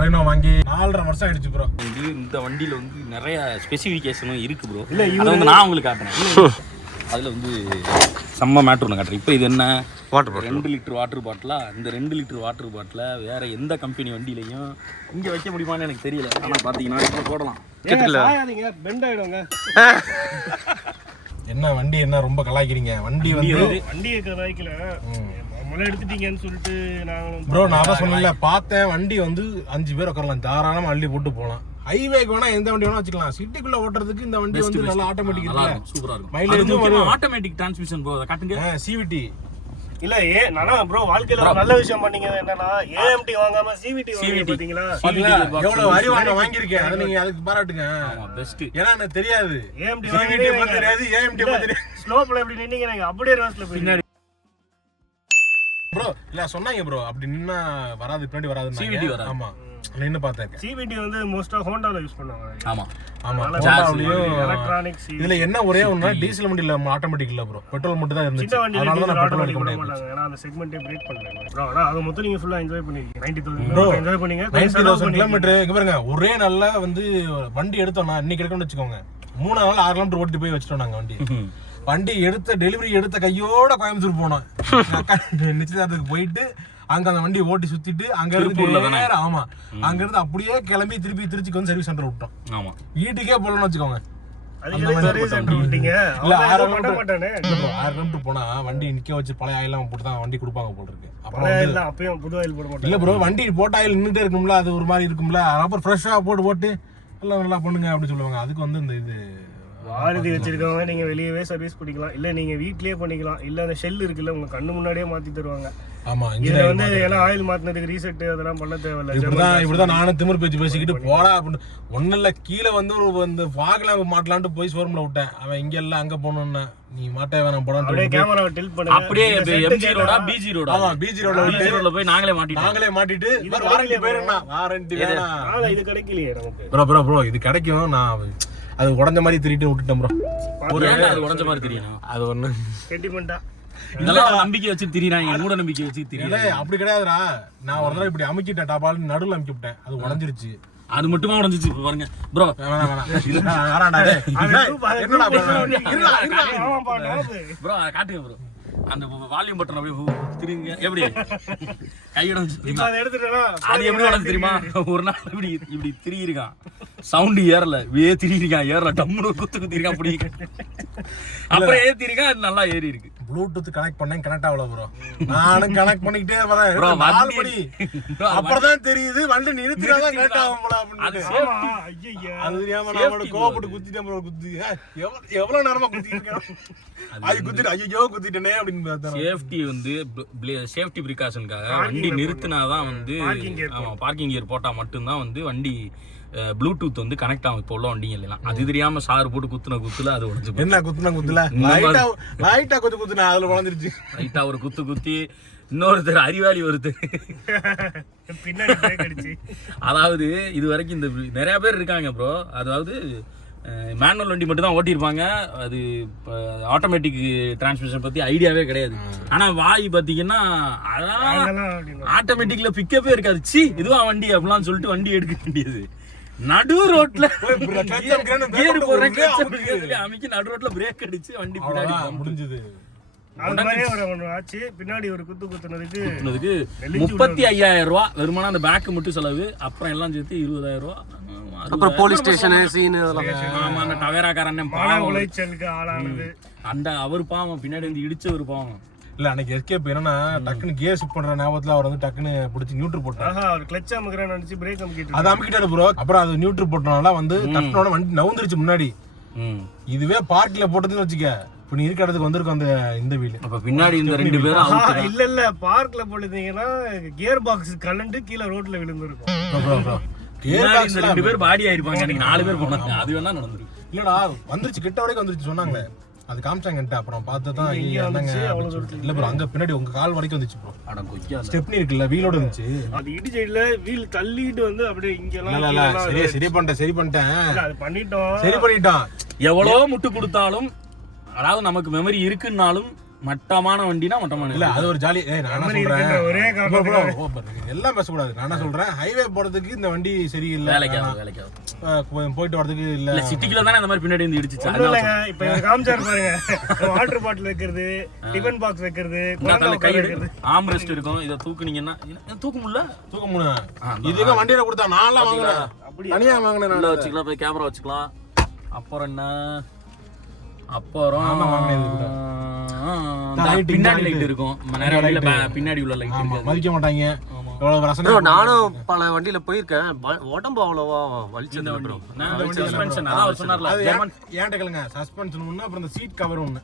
பலனோ வாங்கி 4.5 வருஷம் ஆயிடுச்சு ப்ரோ. இந்த வண்டியில வந்து நிறைய ஸ்பெசிஃபிகேஷனும் இருக்கு ப்ரோ. இல்லை அதை வந்து நான் உங்களுக்கு காட்டுறேன். அதில் வந்து செம்ம மேட்ரு ஒன்று காட்டுறேன். இப்போ இது என்ன வாட்டர் பாட்டில், 2 லிட்டர் வாட்டர் பாட்டிலா? இந்த 2 லிட்டர் வாட்டர் பாட்டில் வேற எந்த கம்பெனி வண்டியிலையும் இங்கே வைக்க முடியுமான்னு எனக்கு தெரியல. ஆனால் பார்த்தீங்கன்னா இப்போ போடலாம். பெண்ட் ஆயிடுங்க. என்ன வண்டி என்ன ரொம்ப கலாய்க்கிறீங்க? வண்டி வந்து வண்டியை கலாய்க்கல, நம்மளே எடுத்துட்டீங்கன்னு சொல்லிட்டு நாங்களும் ப்ரோ நான் தான் சொன்னேன்ல, பார்த்தேன் வண்டி வந்து 5 பேர் உட்காரலாம், தாராளமாக அள்ளி போட்டு போகலாம். ஹைவேக்கு வேணா எந்த வண்டி வேணா வச்சுக்கலாம், சிட்டிக்குள்ள ஓட்டுறதுக்கு இந்த வண்டி வந்து நல்லா ஆட்டோமேட்டிக் இருக்கு, சூப்பரா இருக்கும். மைலேஜ் வரும். ஆட்டோமேட்டிக் டிரான்ஸ்மிஷன் ப்ரோ, காட்டுங்க. சிவிடி இல்ல நானா ப்ரோ வாழ்க்கையில ஒரு நல்ல விஷயம் பண்ணீங்க. என்னன்னா ஏஎம்டி வாங்காம சிவிடி பாத்தீங்களா? எவ்வளவு அறிவாங்க வாங்கியிருக்கேன், அதை நீங்க அதுக்கு பாராட்டுங்க. பெஸ்ட். ஏன்னா எனக்கு தெரியாது ஏஎம்டி சிவிடி பத்தி தெரியாது, ஏஎம்டி பத்தி தெரியாது. ஸ்லோப்ல எப்படி நின்னீங்க, எனக்கு அப்படியே ரிவர்ஸ்ல பின்னாடி ப்ரோ இல்ல சொன்னாங்க ப்ரோ, அப்படி நின்னா வராது, பின்னாடி வராது, சிவிடி வராது. ஆமா நின்னு பார்த்தேன். சிவிடி வந்து மோஸ்டா ஹோண்டால யூஸ் பண்ணுவாங்க. ஆமா ஆமா ஹோண்டாலயும் எலக்ட்ரானிக்ஸ். இதுல என்ன ஒரே ஒண்ணா டீசல் வண்டில ஆட்டோமேட்டிக் இல்ல ப்ரோ, பெட்ரோல் மட்டும் தான் இருந்துச்சு. அதனால தான் பெட்ரோல் அடிக்க மாட்டாங்க, ஏன்னா அந்த செக்மென்ட்டே பிரேக் பண்ணல ப்ரோ. ஆனா அது மொத்தம் நீங்க ஃபுல்லா என்ஜாய் பண்ணீங்க. 90,000 ப்ரோ என்ஜாய் பண்ணீங்க. 90,000 கிலோமீட்டர் இங்க பாருங்க. ஒரே நாள்ல வந்து வண்டி எடுத்தோம்னா இன்னைக்கு எடுக்கணும்னு வச்சுக்கோங்க, 3 நாள் 6 கிலோமீட்டர் ஓட்டி போய் வச்சிட்டோம் நாங்க. வண்டி எடுத்த டெலிவரி எடுத்த கையோட கோயம்புத்தூர் போனோம். நிச்சயதார்த்தத்துக்கு போயிட்டு அங்க அந்த வண்டி ஓட்டி சுத்திட்டு அங்க இருந்து நேரம், ஆமா அங்க இருந்து அப்படியே கிளம்பி திருப்பி திருச்சிக்கு வந்து சர்வீஸ் சென்டர் விட்டோம். ஆமா வீட்டுக்கே போலன்னு வச்சுக்கோங்க. சர்வீஸ் சென்டர் விட்டீங்க. இல்ல 6 கிலோமீட்டர் போனா வண்டி நிக்க வச்சு பழைய ஆயில் போட்டு தான் வண்டி கொடுப்பாங்க போல இருக்கு. அப்புறம் அப்பயும் புது ஆயில் போட மாட்டாங்க. இல்ல ப்ரோ, வண்டி போட்ட ஆயில் நின்றுட்டே இருக்கும்ல, அது ஒரு மாதிரி இருக்கும்ல, அப்புறம் ஃப்ரெஷ்ஷா போட்டு எல்லாம் நல்லா பண்ணுங்க அப்படின்னு சொல்லுவாங்க. அதுக்கு வந்து இந்த இது வாரதி வச்சிருக்கவங்க நீங்க வெளியவே சர்வீஸ் பண்ணிக்கலாம், இல்ல நீங்க வீட்லயே பண்ணிக்கலாம், இல்ல அந்த ஷெல் இருக்குல்ல உங்க கண்ணு முன்னாடியே மாத்தி தருவாங்க. ஆமா இதுல வந்து எல்லாம் ஆயில் மாத்தினதுக்கு ரீசெட் அதெல்லாம் பண்ண தேவையில்ல. இப்படிதான் நானும் திமிர் பேச்சு பேசிக்கிட்டு போடா அப்படின்னு ஒன்னும் இல்ல, கீழே வந்து இந்த ஃபாக்ல மாட்டலான்ட்டு போய் ஷோரூம்ல விட்டேன். அவன் இங்க எல்லாம் அங்க போனோம்னா நீ மாட்டே வேணாம் போடான்னு அப்படியே கேமராவை டில்ட் பண்ணுங்க. அப்படியே எம்ஜி ரோடா பிஜி ரோடா? ஆமா பிஜி ரோட்ல போய் நாங்களே மாட்டிட்டு வாரண்டி பேருன்னா வாரண்டி வேணாம், இது கிடைக்கலையே நமக்கு. ப்ரோ இது கிடைக்கும். நான் அது உடஞ்ச மாதிரி திருட்டு விட்டுட்டேன் ப்ரோ. அது உடஞ்ச மாதிரி தெரியும், அது ஒண்ணு சென்டிமெண்டா. இதெல்லாம் நம்பிக்கை வச்சு திரிறாங்க, மூட நம்பிக்கை வச்சு திரிறாங்க. அப்படி கிடையாதுடா, நான் ஒரு தடவை இப்படி அமுக்கிட்டேன், டாபால் நடுவில் அமுக்கி விட்டேன், அது உடஞ்சிருச்சு. அது மட்டுமா உடஞ்சிச்சு பாருங்க ப்ரோ. ப்ரோ காட்டுங்க ப்ரோ, அந்த வால்யூம் பட்டன் அப்படியே திருங்க. எப்படி கையோட அது எப்படி உடஞ்சு தெரியுமா? ஒரு நாள் இப்படி திரியிருக்கான், சவுண்டு ஏறல, ஏறல, டம்முன்னு குத்திருக்கான், அப்படி அப்புறம் ஏத்திருக்கான், அது நல்லா ஏறி இருக்கு. ப்ளூடூத் கனெக்ட் பண்ணேன், கனெக்ட் ஆகல ப்ரோ. நானும் கனெக்ட் பண்ணிக்கிட்டே வரேன், 4 மணி அப்புறம்தான் தெரியுது வண்டி நிறுத்தினாதான் கனெக்ட் ஆகும் போல அப்படின்னு. அது தெரியாம நான் கோவப்பட்டு குத்திட்டேன் ப்ரோ. குத்தி எவ்வளவு நேரமா குத்திருக்கேன், அது குத்திட்டு ஐயோ குத்திட்டேனே அப்படின்னு பார்த்தேன். சேஃப்டி வந்து சேஃப்டி பிரிகாஷனுக்காக வண்டி நிறுத்தினாதான் வந்து, ஆமா பார்க்கிங் கியர் போட்டா மட்டும்தான் வந்து வண்டி ப்ளூடூத் வந்து கனெக்ட் ஆகும். இப்போ உள்ள வண்டிங்க இல்லைலாம் அது தெரியாம சார் போட்டு குத்துல அது உடஞ்சு. என்ன குத்துல லைட்டா குத்துனா அதுல உடஞ்சிருச்சு. லைட்டா ஒரு குத்தி இன்னொருத்தர் அறிவாளி ஒருத்தர் பின்னாடி. அதாவது இது வரைக்கும் இந்த நிறைய பேர் இருக்காங்க ப்ரோ, அதாவது மேனுவல் வண்டி மட்டும் தான் ஓட்டியிருப்பாங்க, அது ஆட்டோமேட்டிக் டிரான்ஸ்மிஷன் பத்தி ஐடியாவே கிடையாது. ஆனா வாய் பாத்தீங்கன்னா ஆட்டோமேட்டிக்ல பிக்கப்பே இருக்காது. சி இதுவா வண்டி அப்படிலாம் சொல்லிட்டு வண்டி எடுக்க வேண்டியது. நடு ரோட்ல அமைக்கி நடு ரோட்ல பிரேக் அடிச்சு வண்டி பின்னாடி முடிஞ்சது. பின்னாடி ஒரு குத்துனதுக்கு 35,000 ரூபா வருமானம், அந்த பேக் மட்டும் செலவு, அப்புறம் எல்லாம் சேர்த்து 20,000 ரூபா. அப்புறம் போலீஸ் ஸ்டேஷன் சீன் அதெல்லாம். ஆமா அந்த டவேராக்காரன் ஆளானது அந்த அவர் பாவம், பின்னாடி வந்து இடிச்சவர் பாவம். இல்ல அன்னைக்கு எஸ்கேப் என்னன்னா டக்குன்னு கியர் ஷிஃப்ட் பண்ற ஞாபகத்துல அவர் வந்து டக்குன்னு பிடிச்சி நியூட்ரல் போட்டாரு. அவர் கிளட்ச் அமுக்குறான்னு நினைச்சு பிரேக் அமுக்கிட்டு அது அமுக்கிட்டாரு ப்ரோ. அப்புறம் அது நியூட்ரல் போட்டனால வந்து தட்டினோட வண்டி நவுந்துருச்சு முன்னாடி. இதுவே பார்க்ல போட்டதுன்னு வச்சுக்க, இப்ப நீ இருக்க இடத்துக்கு வந்திருக்கும் அந்த இந்த வீல். அப்ப பின்னாடி இந்த 2 பேரும் இல்ல பார்க்ல போட்டீங்கன்னா கியர் பாக்ஸ் கலண்டு கீழே ரோட்ல விழுந்திருக்கும். கியர் பாக்ஸ் 2 பேர் பாடி ஆயிருப்பாங்க, அன்னைக்கு 4 பேர் போனாங்க, அது வேணா நடந்துருக்கு. இல்லடா வந்துருச்சு, கிட்ட வரைக்கும் வந்துருச்சு சொன்னாங்களே, அது காமிச்சாங்கன்ட்டு அப்புறம் பார்த்ததான் இல்ல ப்ரோ, அங்க பின்னாடி உங்க கால் வரைக்கும் வந்துச்சு ப்ரோ. அட கொய்யா ஸ்டெப்னி இருக்குல்ல, வீலோட இருந்துச்சு. அது இடி சைடுல வீல் தள்ளிட்டு வந்து அப்படியே இங்கலாம் சரி பண்ணிட்டேன் அது பண்ணிட்டோம். சரி பண்ணிட்டோம். எவ்வளவு முட்டு கொடுத்தாலும், அதாவது நமக்கு மெமரி இருக்குன்னாலும் மட்டமான வண்டினா மட்டமான இல்ல அது ஒரு ஜாலி. நான் சொல்றேன் ஒரே எல்லாம் பேசக்கூடாது. நான் என்ன சொல்றேன், ஹைவே போறதுக்கு இந்த வண்டி சரியில்லை, வேலைக்காக போயிட்டு வரதுக்கு இல்ல. சிட்டிக்குள்ள தானே அந்த மாதிரி பின்னாடி வந்து இடிச்சிச்சு. இப்ப காமிச்சாரு பாருங்க, வாட்டர் பாட்டில் வைக்கிறது, டிஃபன் பாக்ஸ் வைக்கிறது, ஆம் ரெஸ்ட் இருக்கும். இதை தூக்குனீங்கன்னா தூக்க முடியல. இதுக்கு வண்டியில கொடுத்தா நான்லாம் வாங்கினேன், தனியா வாங்கினேன். நல்லா வச்சுக்கலாம், போய் கேமரா வச்சுக்கலாம். அப்புறம் என்ன, அப்புறம் பின்னாடி லைட் இருக்கும். நிறைய வண்டியில பின்னாடி உள்ள லைட் மதிக்க மாட்டாங்க. நானும் பல வண்டியில போயிருக்கேன், உடம்பு அவ்வளவா வலிச்சது ப்ரோ. சஸ்பென்ஷன் அதான் அவர் சொன்னார்ல, ஏன்ட்ட கேளுங்க. சஸ்பென்ஷன் ஒண்ணு, அப்புறம் இந்த சீட் கவர் ஒண்ணு.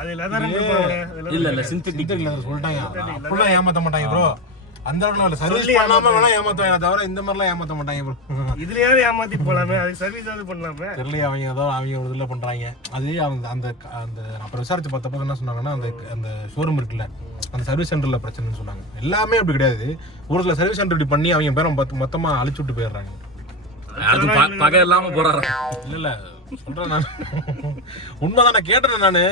அது லெதர் இல்ல சிந்தட்டிக் சொல்லிட்டாங்க. அப்படிலாம் ஏமாத்த மாட்டாங்க ப்ரோ. அந்த அளவுக்கு சர்வீஸ் பண்ணாம வேணா ஏமாத்துவாங்க, தவிர இந்த மாதிரிலாம் ஏமாத்த மாட்டாங்க ப்ரோ. இதுலயாவது ஏமாத்தி போலாமே, அதுக்கு சர்வீஸ் ஆகுது பண்ணலாமே. தெரியல, அவங்க ஒரு இதுல பண்றாங்க. அது அவங்க அந்த அப்புறம் விசாரிச்சு பார்த்தப்ப என்ன சொன்னாங்கன்னா, அந்த ஷோரூம் இருக்குல்ல, அந்த சர்வீஸ் சென்டர்ல பிரச்சனைன்னு சொன்னாங்க. எல்லாமே அப்படி கிடையாது. ஒரு சில சர்வீஸ் சென்டர் இப்படி பண்ணி அவங்க பேரை மொத்தமா அழிச்சு விட்டு போயிடுறாங்க. அது பகை இல்லாம போறாரு. இல்ல சொல்றேன் நான், உண்மைதான், நான் கேட்டேன் நானு.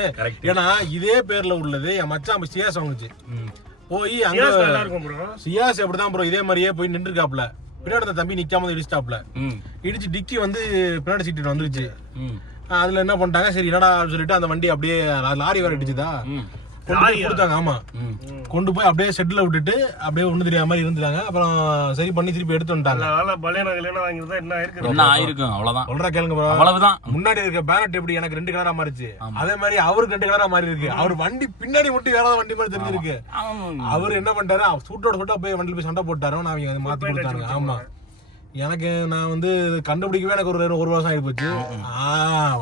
ஏன்னா இதே பேர்ல உள்ளது என் மச்சான் சியாஸ் வாங்குச்சு. போய் அங்க சியாஸ் அப்படிதான் ப்ரோ, இதே மாதிரியே போய் நின்றுக்காப்ல. பின்னாடி அந்த தம்பி நிக்காம இடிச்சிட்டாப்ல. இடிச்சு டிக்கி வந்து பின்னாடி சீட்டு வந்துருச்சு. அதுல என்ன பண்ணிட்டாங்க, சரி என்னடா சொல்லிட்டு அந்த வண்டி அப்படியே லாரி வேற இடிச்சுதா கொடுத்தாங்க. ஆமா, கொண்டு போய் அப்படியே செட்ல விட்டுட்டு அப்படியே ஒண்ணு தெரியாத மாதிரி இருந்துட்டாங்க. அப்புறம் சரி பண்ணி திருப்பி எடுத்து வந்துட்டாங்க. என்ன ஆயிருக்கும் அவ்வளவுதான். சொல்ற கேளுங்க ப்ரோ, அவ்வளவுதான். முன்னாடி இருக்க பேனட் எப்படி எனக்கு 2 கலரா மாறிச்சு, அதே மாதிரி அவருக்கு 2 கலரா மாறி இருக்கு. அவர் வண்டி பின்னாடி மட்டும் வேற வண்டி மாதிரி தெரிஞ்சிருக்கு. அவர் என்ன பண்ணிட்டாரு, சூட்டோட சூட்டா போய் வண்டியில போய் சண்டை போட்டாரு. நான் அவங்க மாத்தி கொடுத்தாங்க. ஆமா, எனக்கு நான் வந்து கண்டுபிடிக்கவே எனக்கு ஒரு வருஷம் ஆகி போச்சு.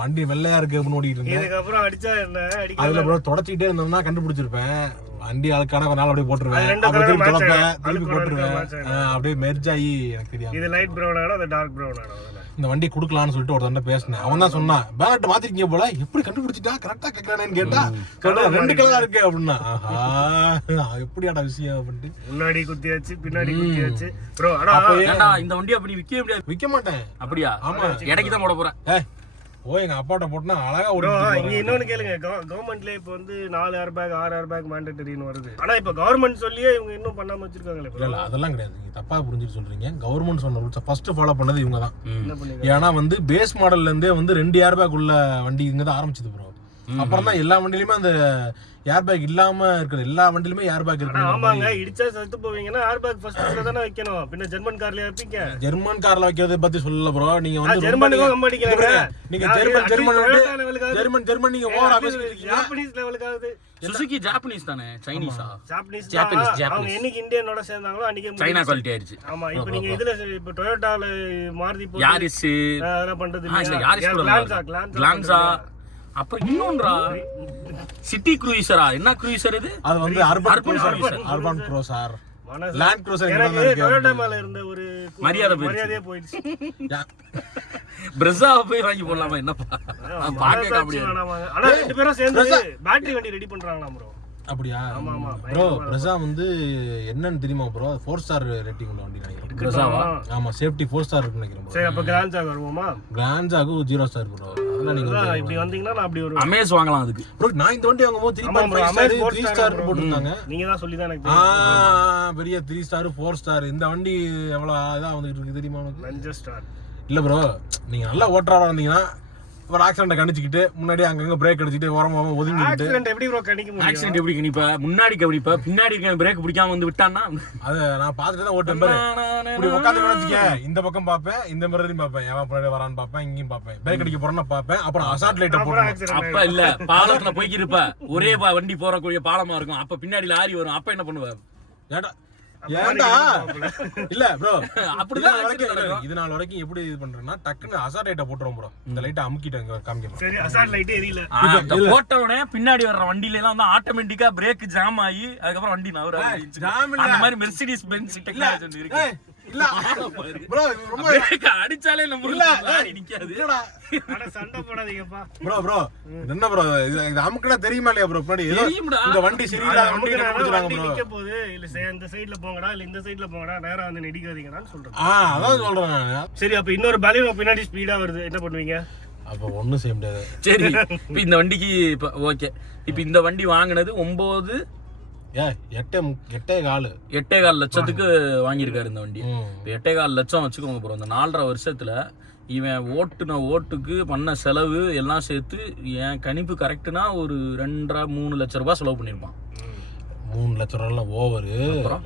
வண்டி வெள்ளையா இருக்கு அப்படின்னு ஓடிட்டு இருந்தேன். அதுல அப்புறம் தொடச்சிக்கிட்டே இருந்தோம்னா கண்டுபிடிச்சிருப்பேன். வண்டி அழுக்கான ஒரு நாள் அப்படியே போட்டுருவேன், அப்புறம் திருப்பி தொடப்பேன், திருப்பி போட்டுருவேன். அப்படியே மெர்ஜ் ஆகி எனக்கு தெரியாது. இது லைட் பிரவுன் ஆனா, அது டார்க் பிரவுன் ஆனா. இந்த வண்டி குடுக்கலாம்னு சொல்லிட்டு ஒரு தண்டை பேசினேன். அவன் தான் சொன்னான், பேனட் மாத்திருக்கீங்க போல, எப்படி கண்டுபிடிச்சிட்டா கரெக்டா கேட்கறானேன்னு கேட்டா சொல்றேன் 2 கலரா இருக்கு அப்படின்னா. எப்படியாடா விஷயம் அப்படின்ட்டு முன்னாடி குத்தியாச்சு, பின்னாடி குத்தியாச்சு ப்ரோ. ஆனா இந்த வண்டி அப்படி விக்கவே முடியாது. விக்க மாட்டேன். அப்படியா? ஆமா, இடைக்கு தான் போட போறேன். எங்க அப்பாட்ட போட்டுனா அழகா ஒரு. இங்க இன்னொன்னு கேளுங்க, கவர்மெண்ட்ல இப்ப வந்து 4 ஏர் பேக் 6 ஏர் பேக் மேண்டட்டரின்னு வருது. ஆனா இப்ப கவர்மெண்ட் சொல்லியே இவங்க இன்னும் பண்ணாம வச்சிருக்காங்களே. இல்ல அதெல்லாம் கிடையாது, நீங்க தப்பா புரிஞ்சுட்டு சொல்றீங்க. கவர்மெண்ட் சொன்ன ரூல்ஸ் ஃபர்ஸ்ட் ஃபாலோ பண்ணது இவங்க தான். ஏன்னா வந்து பேஸ் மாடல்ல இருந்தே வந்து 2 ஏர் பேக் உள்ள வண்டி இங்க தான் ஆரம்பிச்சது ப்ரோ. அப்புறம் தான் எல்லா வண்டியிலுமே அந்த ஏர் பேக் இல்லாம இருக்குது. எல்லா வண்டியிலுமே ஏர் பேக் இருக்கு. ஆமாங்க, இடிச்சா செத்து போவீங்கன்னா ஏர் பேக் ஃபர்ஸ்ட் தானே வைக்கணும். பின்ன ஜெர்மன் கார்ல வைப்பீங்க. ஜெர்மன் கார்ல வைக்கிறத பத்தி சொல்லல ப்ரோ. நீங்க வந்து ஜெர்மனுக்கு கம்படிக்கறீங்க. நீங்க ஜெர்மன் நீங்க ஓவரா பேசிட்டீங்க. ஜாப்பனீஸ் லெவலுக்கு ஆகுது. சுசுகி ஜாப்பனீஸ் தானே, சைனீஸா? ஜாப்பனீஸ். அவங்க என்னைக்கு இந்தியனோட சேர்ந்தாங்களோ அன்னைக்கே சைனா குவாலிட்டி ஆயிருச்சு. ஆமா, இப்போ நீங்க இதுல இப்ப டொயோட்டால மாருதி போய் யாரிஸ் அதெல்லாம் பண்றது இல்ல. Yaris Glanza. அப்புறம் இன்னொன்றா சிட்டி க்ரூசரா? என்ன க்ரூசர் இது? அது வந்து அர்பன் க்ரூசர். Land cruiser. எனக்கு டொயோட்டா மேல இருந்த ஒரு மரியாதையே போயிடுச்சு. பிரஸா போய் வாங்கி போடலாமா? என்னப்பா பாக்க அப்படியே. ஆனா 2 பேரும் சேர்ந்து பேட்டரி வண்டி ரெடி பண்றாங்களாம் ப்ரோ. அப்படியா? ப்ரோ பிரஸா வந்து என்னன்னு தெரியுமா ப்ரோ? 4 ஸ்டார் ரேட்டிங் உள்ள வண்டி நினைக்கிறேன். பிரஸாவா? ஆமா, சேஃப்டி 4 ஸ்டார் இருக்குன்னு நினைக்கிறேன். சரி, அப்ப கிராண்ட்ஸா வருவோமா? கிராண்ட்ஸாக்கு 0 ஸ்டார் ப்ரோ. அதெல்லாம் நீங்க இப்படி வந்தீங்கன்னா நான் அப்படி ஒரு அமேஸ் வாங்கலாம் அதுக்கு ப்ரோ. நான் இந்த வண்டி வாங்கும்போது 3 ஸ்டார் போட்டுருந்தாங்க. நீங்க தான் சொல்லி தான் எனக்கு பெரிய 3 ஸ்டார் 4 ஸ்டார். இந்த வண்டி எவ்வளவு இதா வந்துட்டு இருக்கு தெரியுமா உனக்கு? 5 ஸ்டார் இல்ல ப்ரோ, நீங்க நல்லா ஓட்டரா வந்தீங்கன்னா ஒரு ஆக்சிடென்ட் கணிச்சிக்கிட்டு முன்னாடி அங்கங்க பிரேக் அடிச்சிட்டு ஓரமா ஒதுங்கிட்டு. ஆக்சிடென்ட் எப்படி ப்ரோ கணிக்க முடியும்? ஆக்சிடென்ட் எப்படி கணிப்ப? முன்னாடி கணிப்ப, பின்னாடி இருக்க பிரேக் பிடிக்காம வந்து விட்டான்னா அத நான் பார்த்துட்டு தான் ஓட்டேன் பாரு. இப்படி உட்கார்ந்து வச்சிக்க, இந்த பக்கம் பாப்பேன், இந்த மிரரையும் பாப்பேன், எவன் பின்னாடி வரான்னு பாப்பேன், இங்கேயும் பாப்பேன், பிரேக் அடிக்க போறேன்னா பாப்பேன், அப்புறம் அசால்ட் லைட்ட போடுறேன். அப்ப இல்ல, பாலத்துல போய்க்கு இருப்ப, ஒரே வண்டி போறக்கூடிய பாலமா இருக்கும். அப்ப பின்னாடி லாரி வரும். அப்ப என்ன பண்ணுவ? ஏன்டா இல்ல ப்ரோ, அப்படிதான் இது நாள் வரைக்கும் எப்படி இது பண்றேன்னா, டக்குன்னு அசால்ட் லைட்ட போட்டுறோம் ப்ரோ. இந்த லைட்ட அமுக்கிட்டாங்க காமிக்க. சரி, அசால்ட் லைட் எரியல. போட்டவனே பின்னாடி வர்ற வண்டில எல்லாம் வந்து ஆட்டோமேட்டிக்கா பிரேக் ஜாம் ஆகி அதுக்கப்புறம் வண்டி நவர அந்த மாதிரி மெர்சிடிஸ் பென்ஸ் டெக்னாலஜி இருக்கு. இல்ல ப்ரோ, ரொம்ப அடிச்சாலே நம்ம லாரி நிக்காது. அட சண்டை போடாதீங்கப்பா ப்ரோ. என்ன ப்ரோ இது அமுக்குனா தெரியுமா இல்லையா ப்ரோ? பின்னாடி ஏதோ இந்த வண்டி சரியில்லை வண்டி கண்டுபிடிச்சாங்க ப்ரோ. நிக்க போகுது இல்ல, இந்த சைடுல போங்கடா இல்ல இந்த சைடுல போங்கடா, நேரா வந்து நெடிக்காதீங்கடான்னு சொல்றேன். அதான் சொல்றேன். சரி, அப்ப இன்னொரு பலேனோ பின்னாடி ஸ்பீடா வருது, என்ன பண்ணுவீங்க? அப்போ ஒன்றும் செய்ய முடியாது. சரி, இப்போ இந்த வண்டிக்கு இப்போ ஓகே, இப்போ இந்த வண்டி வாங்கினது 8.25 லட்சத்துக்கு வாங்கியிருக்காரு இந்த வண்டி. இப்போ 8.25 லட்சம் வச்சுக்கோங்க ப்ரோ. இந்த 4.5 வருஷத்துல இவன் ஓட்டுன ஓட்டுக்கு பண்ண செலவு எல்லாம் சேர்த்து என் கணிப்பு கரெக்டுனா ஒரு 2.5-3 லட்ச ரூபாய் செலவு பண்ணியிருப்பான். 3 லட்ச ரூபாய் ஓவர்,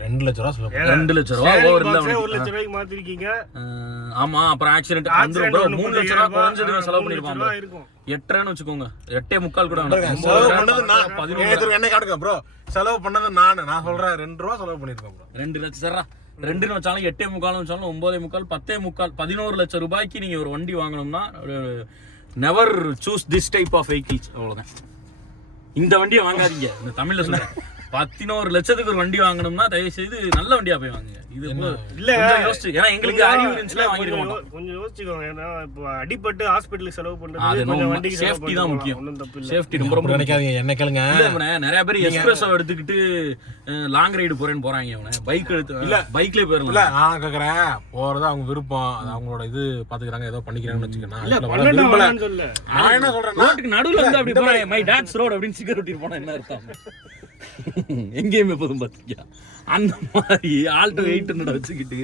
2 லட்ச ரூபா செலவு. 2 லட்ச ரூபாய் ஓவர் இல்ல, 1 லட்ச ரூபாய்க்கு மாத்திருக்கீங்க. ஆமா, அப்புறம் ஆக்சிடென்ட் வந்துரும் ப்ரோ. 3 லட்ச ரூபாய் குறைஞ்சதுக்கு செலவு பண்ணிருப்பான் ப்ரோ. 8.5 வச்சுக்கோங்க, 8.25 கூட வேண்டாம். செலவு பண்ணது நான் 11 என்ன காட்டுங்க ப்ரோ. செலவு பண்ணது நான் சொல்றேன் 2 ரூபா செலவு பண்ணிருக்கேன் ப்ரோ. 2 லட்சம் சரா 2ன்னு வச்சாலும் 8.25 வச்சாலும் 9.25 10.25 11 லட்சம் ரூபாய்க்கு நீங்க ஒரு வண்டி வாங்கணும்னா never choose this type of vehicles. அவ்வளவுதான். இந்த வண்டியை வாங்காதீங்க. இந்த தமிழ்ல சொல்றேன், 11 லட்சத்துக்கு ஒரு வண்டி வாங்கணும்னா தயவு செய்து நல்ல வண்டியா போய் வாங்குங்க. இது இல்ல யோசிச்சு, ஏன்னா எங்களுக்கு அறிவு இருந்துச்சுல வாங்கிருக்க மாட்டோம். கொஞ்சம் யோசிச்சுக்கோங்க. ஏன்னா இப்போ அடிபட்டு ஹாஸ்பிடலுக்கு செலவு பண்றது கொஞ்சம் வண்டிக்கு சேஃப்டி தான் முக்கியம். ஒண்ணும் தப்பு இல்ல. சேஃப்டி ரொம்ப ரொம்ப நினைக்காதீங்க. என்ன கேளுங்க, நிறைய பேர் எக்ஸ்பிரஸ் எடுத்துக்கிட்டு லாங் ரைடு போறேன்னு போறாங்க. அவன பைக் எடுத்து இல்ல பைக்லயே போயிடலாம். இல்ல நான் கேக்குறேன், போறது அவங்க விருப்பம், அது அவங்களோட இது பாத்துக்கிறாங்க, ஏதோ பண்ணிக்கிறாங்கன்னு வச்சுக்கோங்க. நான் என்ன சொல்றேன், ரோட்டுக்கு நடுவுல இருந்து அப்படி போறாங்க, மை டாட்ஸ் ரோட் அப்படின்னு சிகரெட் ஒட்டி போனா என்ன அர்த்தம்? எங்கேயுமே போதும் பாத்தீங்க. அந்த மாதிரி ஆல்டோ 800 வச்சுக்கிட்டு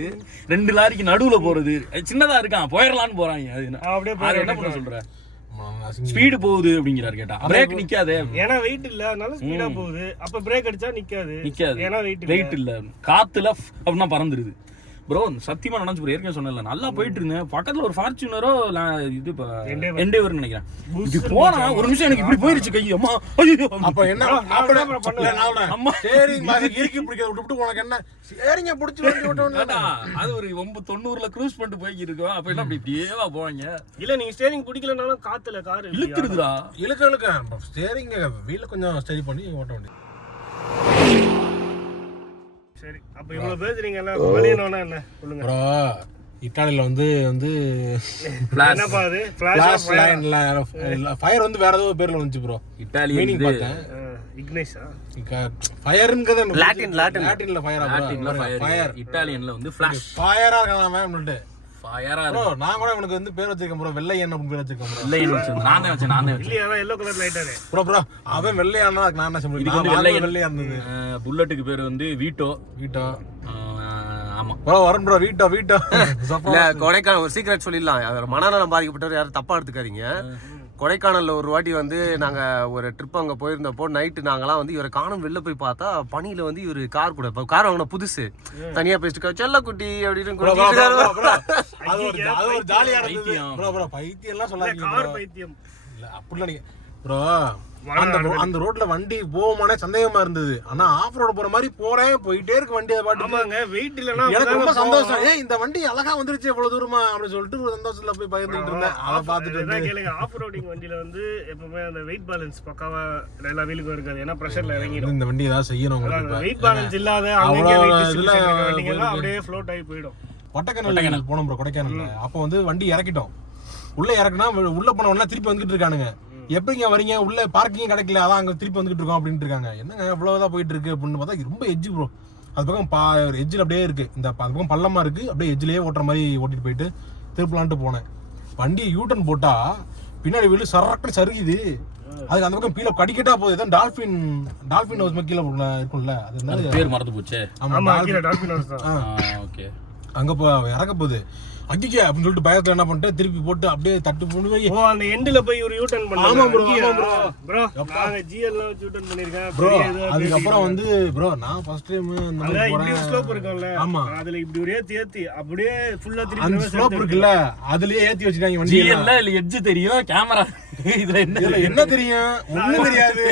2 லாரிக்கு நடுவுல போறது சின்னதா இருக்கான், போயிடலான்னு போறாங்க. அது என்ன பண்ண சொல்ற? ஸ்பீடு போகுது அப்படிங்கிறாரு. கேட்டா பிரேக் நிக்காதே, ஏன்னா வெயிட் இல்ல, அதனால ஸ்பீடா போகுது. அப்ப பிரேக் அடிச்சா நிக்காது, ஏன்னா வெயிட் இல்ல. காத்துல அப்படின்னா பறந்துருது ப்ரோ. சத்தியமா நினைச்சு ப்ரோ, ஏற்கனவே சொன்னல, நல்லா போயிட்டு இருந்தேன். பக்கத்துல ஒரு ஃபார்ச்சுனரோ இது எண்டேவர் நினைக்கிறேன், இது போனா ஒரு நிமிஷம் எனக்கு இப்படி போயிருச்சு கை. அம்மா அப்ப என்ன அம்மா சரி இறுக்கி பிடிக்க விட்டு உனக்கு என்ன சரிங்க பிடிச்சி அது ஒரு 90ல க்ரூஸ் பண்ணிட்டு போய்க்கு இருக்கோம். அப்ப எல்லாம் அப்படி இப்படியேவா போவாங்க. இல்ல நீங்க ஸ்டேரிங் பிடிக்கலனாலும் காத்துல கார் இழுக்குதுடா. இழுக்க ஸ்டேரிங் வீல கொஞ்சம் ஸ்டடி பண்ணி ஓட்ட வேண்டியது. சரி, அப்ப இவ்வளவு பேசுறீங்கல்ல, பலியனோனா என்ன சொல்லுங்க ப்ரோ. இத்தாலியில வந்து என்னப்பா அது ஃபிளாஷ் ஃபயர் வந்து வேற ஏதோ பேர்ல வந்துச்சு ப்ரோ. இத்தாலி மீனிங் பார்த்தேன், இக்னைஸா ஃபயர்ங்கிறது லாட்டின்ல ஃபயர், இத்தாலியன்ல வந்து ஃபிளாஷ் ஃபயரா இருக்கலாம் மேம்னுட்டு. ஃபயரா ப்ரோ நான் கூட உனக்கு வந்து பேர் வச்சிருக்கேன் ப்ரோ, வெள்ளையன் அப்படின்னு பேர் வச்சிருக்கேன் ப்ரோ. வெள்ளையன் வச்சிருந்தேன், நானே வச்சேன். இல்லையா எல்லோ கலர் லைட்டானே ப்ரோ அவன் வெள்ளையானா நான் என்ன சொல்றேன், இது வந்து வெள்ளையா இருந்தது. புல்லட்டுக்கு பேர் வந்து வீட்டோ. ஆமா ப்ரோ வரும் ப்ரோ, வீட்டோ இல்ல கொடைக்கானல் ஒரு சீக்ரெட் சொல்லிடலாம். மனநலம் பாதிக்கப்பட்டவர் யாரும் தப்பா எடுத்துக்காதீங்க. கொடைக்கானல்ல ஒரு வாட்டி வந்து நாங்க ஒரு ட்ரிப் அங்க போயிருந்தப்போ நைட்டு நாங்கெல்லாம் வந்து இவரை காணும் வெளில போய் பார்த்தா பனியில வந்து இவரு கார் கூட கார் வாங்கின புதுசு தனியா பேசிட்டு செல்லக்குட்டி அப்படின்னு பைத்தியம் எல்லாம் சொல்லாதீங்க கார் பைத்தியம் இல்ல அப்படி ப்ரோ. அந்த ரோட்ல வண்டி போகுமானே சந்தேகமா இருந்தது. ஆனா ஆஃப் ரோடு போற மாதிரி போயிட்டே இருக்கு வண்டி. அதை பாட்டு வெயிட் இல்லனா எனக்கு ரொம்ப சந்தோஷம். இந்த வண்டி அழகா வந்துருச்சு இவ்வளவு தூரமா அப்படின்னு சொல்லிட்டு ஒரு சந்தோஷத்துல போய் பகிர்ந்துட்டு இருந்தேன். அதை பார்த்துட்டு கேளுங்க, ஆஃப் ரோடிங் வண்டியில வந்து எப்பவுமே அந்த வெயிட் பேலன்ஸ் பக்காவா எல்லா வீலுக்கும் இருக்காது, ஏன்னா பிரஷர்ல இறங்கிடும். இந்த வண்டி ஏதாவது செய்யணும், வெயிட் பேலன்ஸ் இல்லாத அப்படியே ஃப்ளோட் ஆகி போயிடும். கொடைக்கானல் போனோம் ப்ரோ. கொடைக்கானல்ல அப்போ வந்து வண்டி இறக்கிட்டோம். உள்ள இறக்குனா உள்ள போனவனா திருப்பி வந்துட்டு இருக்கானுங்க. எப்படிங்க வரீங்க, உள்ள பார்க்கிங் கிடைக்கல, அதான் அங்க திருப்பி வந்துட்டு இருக்கோம் அப்படின்ட்டு இருக்காங்க. என்னங்க இவ்வளவுதான் போயிட்டு இருக்கு அப்படின்னு பார்த்தா ரொம்ப எட்ஜ் ப்ரோ. அது பக்கம் எட்ஜில் அப்படியே இருக்கு, இந்த அது பக்கம் பள்ளமா இருக்கு, அப்படியே எட்ஜிலேயே ஓட்டுற மாதிரி ஓட்டிட்டு போயிட்டு திருப்பலான்ட்டு போனேன். வண்டியை யூட்டன் போட்டா பின்னாடி வீடு சரக்கு சருகுது. அதுக்கு அந்த பக்கம் கீழே கடிக்கட்டா போகுது. ஏதோ டால்பின் ஹவுஸ் கீழே இருக்கும்ல, அது பேர் மறந்து போச்சு. அங்க இறக்க போகுது. அடிக்க அப்படின்னு சொல்லிட்டு பயத்துல என்ன பண்ணிட்டு திருப்பி போட்டு அப்படியே தட்டு போய் அந்த எண்ட்ல போய் ஒரு யூ டர்ன் பண்ணாங்க. ஆமா ப்ரோ நான் ஜிஎல் ல யூ டர்ன் பண்ணிருக்கேன் ப்ரோ. அதுக்கு அப்புறம் வந்து ப்ரோ நான் ஃபர்ஸ்ட் டைம் அந்த மாதிரி போறேன். ஸ்லோப் இருக்கும்ல, ஆமா, அதுல இப்படி ஒரே ஏத்தி அப்படியே ஃபுல்லா திருப்பி அந்த ஸ்லோப் இருக்குல்ல, அதுலயே ஏத்தி வச்சிட்டாங்க வண்டி. ஜிஎல் ல இல்ல எட்ஜ் தெரியும், கேமரா இதுல என்ன தெரியும், ஒண்ணும் தெரியாது.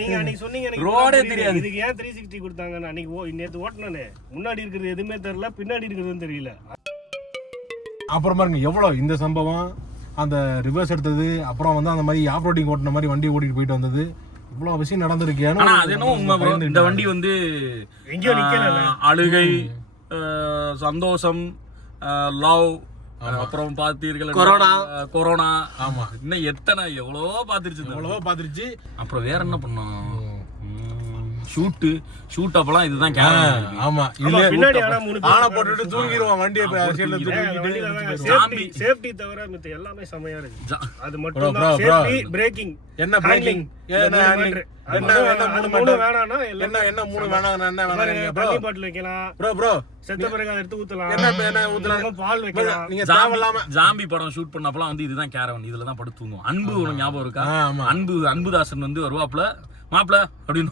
நீங்க அன்னைக்கு சொன்னீங்க எனக்கு ரோடே தெரியாது. இதுக்கு ஏன் 360 கொடுத்தாங்க? அன்னைக்கு நேத்து ஓட்டனே முன்னாடி இருக்கிறது எதுவுமே தெரியல, பின்னாடி இருக்கிறதும் தெரியல. அப்புறம் பாருங்க எவ்வளவு இந்த சம்பவம், அந்த ரிவர்ஸ் எடுத்தது, அப்புறம் வந்து அந்த மாதிரி ஆஃப் ரோடிங் ஓட்டின மாதிரி வண்டி ஓட்டிட்டு போயிட்டு வந்தது, இவ்வளவு விஷயம் நடந்திருக்கேன். ஆனா அது என்ன உண்மை ப்ரோ, இந்த வண்டி வந்து எங்கேயோ நிக்கல. அழுகை, சந்தோஷம், லவ், அப்புறம் பாத்தீர்கள் கொரோனா, ஆமா, இன்னும் எவ்வளவோ பாத்துருச்சு. அப்புறம் வேற என்ன பண்ணோம், ஷூட் அப்பலாம் இதுதான் கேரவன். ஆமா ஆமா, இதுல பின்னாடி ஆனா 3 பேர் ஆனை போட்டுட்டு தூங்கிடுவான் வண்டியை சைடுல தூக்கிட்டு. சேஃப்டி தவிர மித்த எல்லாமே செமையா இருக்கு. அது மட்டும் bro, தான் bro. சேஃப்டி, பிரேக்கிங், என்ன பிரேக்கிங் என்ன மூணு வேணானா என்ன மூணு வேணாம் என்ன வேணாம் ப்ரோ தண்ணி பாட்டில் வைக்கலாம். ப்ரோ செத்த பிறகு அதை எடுத்து ஊத்தலாம். என்ன ஊத்தலாம் பால் வைக்கலாம். நீங்க தேவையில்லாம ஜாம்பி படம் ஷூட் பண்ணப்பலாம் வந்து இதுதான் கேரவன், இதுல தான் படுத்து தூங்கும். அன்பு உனக்கு ஞாபகம் இருக்கா? ஆமா. அன்புதாசன் வந்து வருவாப்ல, மாப்பிள அப்படின்னு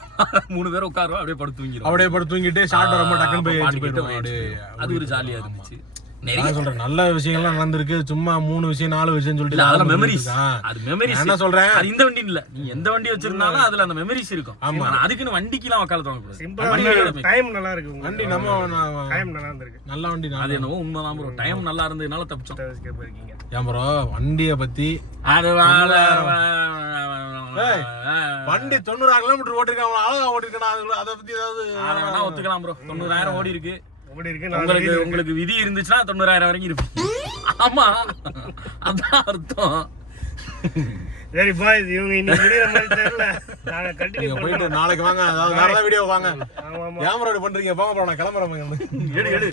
3 பேரும் உட்காருவா, அப்படியே படுத்து தூங்கிடும். அப்படியே படுத்து தூங்கிட்டு ஷார்ட் ரொம்ப டக்குன்னு போய் பாட்டு கேட்டு போயிடுவோம். அப்படியே அது ஒரு ஜாலியா இருந்துச்சு. நான் சொல்றேன் நல்ல விஷயங்கள்லாம் நடந்திருக்கு. சும்மா 3 விஷயம் 4 விஷயம் சொல்லிட்டு அதெல்லாம் மெமரிஸ். அது மெமரிஸ். என்ன சொல்றேன், அது இந்த வண்டி இல்ல, நீ எந்த வண்டி வச்சிருந்தாலும் அதுல அந்த மெமரிஸ் இருக்கும். ஆனா அதுக்குன்னு வண்டிக்குலாம் வக்காலத்து வாங்க கூடாது. சிம்பிளா டைம் நல்லா இருக்கு. வண்டி நம்ம டைம் நல்லா இருந்திருக்கு. நல்ல வண்டி அது என்னவோ உண்மைதான் ப்ரோ. டைம் நல்லா இருந்ததுனால தப்பிச்சோம். இருக்கீங்க ஏன் ப்ரோ வண்டியை பத்தி அது வண்டி 90 கிலோமீட்டர் ஓட்டிருக்காங்க, அழகா ஓட்டிருக்கா. அதை பத்தி ஏதாவது வேணா ஒத்துக்கலாம் ப்ரோ. 90,000 ஓடி இருக்கு. அப்படி இருக்கு. உங்களுக்கு விதி இருந்துச்சுன்னா 90,000 வரைக்கும் இருக்கு. ஆமா, அதான் அர்த்தம். சரி பாய்ஸ், இவங்க இன்னைக்கு முடியற மாதிரி தெரியல. நாங்க கண்டினியூ போயிட்டு நாளைக்கு வாங்க, அதாவது வேற ஏதாவது வீடியோ வாங்க. ஆமா ஆமா. கேமரா பண்றீங்க, போங்க ப்ரோ, நான் கிளம்புறேன். எடு